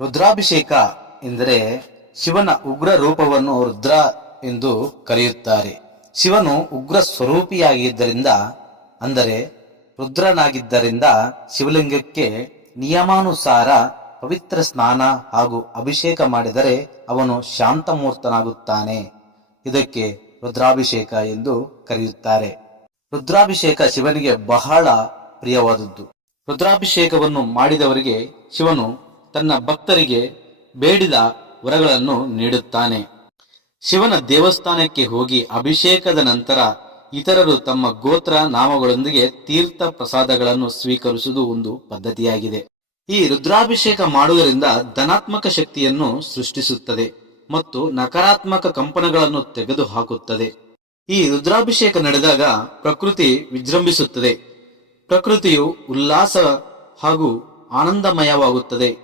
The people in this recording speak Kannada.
ರುದ್ರಾಭಿಷೇಕ ಎಂದರೆ ಶಿವನ ಉಗ್ರ ರೂಪವನ್ನು ರುದ್ರ ಎಂದು ಕರೆಯುತ್ತಾರೆ. ಶಿವನು ಉಗ್ರ ಸ್ವರೂಪಿಯಾಗಿದ್ದರಿಂದ, ಅಂದರೆ ರುದ್ರನಾಗಿದ್ದರಿಂದ ಶಿವಲಿಂಗಕ್ಕೆ ನಿಯಮಾನುಸಾರ ಪವಿತ್ರ ಸ್ನಾನ ಹಾಗೂ ಅಭಿಷೇಕ ಮಾಡಿದರೆ ಅವನು ಶಾಂತಮೂರ್ತನಾಗುತ್ತಾನೆ. ಇದಕ್ಕೆ ರುದ್ರಾಭಿಷೇಕ ಎಂದು ಕರೆಯುತ್ತಾರೆ. ರುದ್ರಾಭಿಷೇಕ ಶಿವನಿಗೆ ಬಹಳ ಪ್ರಿಯವಾದದ್ದು. ರುದ್ರಾಭಿಷೇಕವನ್ನು ಮಾಡಿದವರಿಗೆ ಶಿವನು ತನ್ನ ಭಕ್ತರಿಗೆ ಬೇಡಿದ ವರಗಳನ್ನು ನೀಡುತ್ತಾನೆ. ಶಿವನ ದೇವಸ್ಥಾನಕ್ಕೆ ಹೋಗಿ ಅಭಿಷೇಕದ ನಂತರ ಇತರರು ತಮ್ಮ ಗೋತ್ರ ನಾಮಗಳೊಂದಿಗೆ ತೀರ್ಥ ಪ್ರಸಾದಗಳನ್ನು ಸ್ವೀಕರಿಸುವುದು ಒಂದು ಪದ್ಧತಿಯಾಗಿದೆ. ಈ ರುದ್ರಾಭಿಷೇಕ ಮಾಡುವುದರಿಂದ ಧನಾತ್ಮಕ ಶಕ್ತಿಯನ್ನು ಸೃಷ್ಟಿಸುತ್ತದೆ ಮತ್ತು ನಕಾರಾತ್ಮಕ ಕಂಪನಗಳನ್ನು ತೆಗೆದುಹಾಕುತ್ತದೆ. ಈ ರುದ್ರಾಭಿಷೇಕ ನಡೆದಾಗ ಪ್ರಕೃತಿ ವಿಜೃಂಭಿಸುತ್ತದೆ. ಪ್ರಕೃತಿಯು ಉಲ್ಲಾಸ ಹಾಗೂ ಆನಂದಮಯವಾಗುತ್ತದೆ.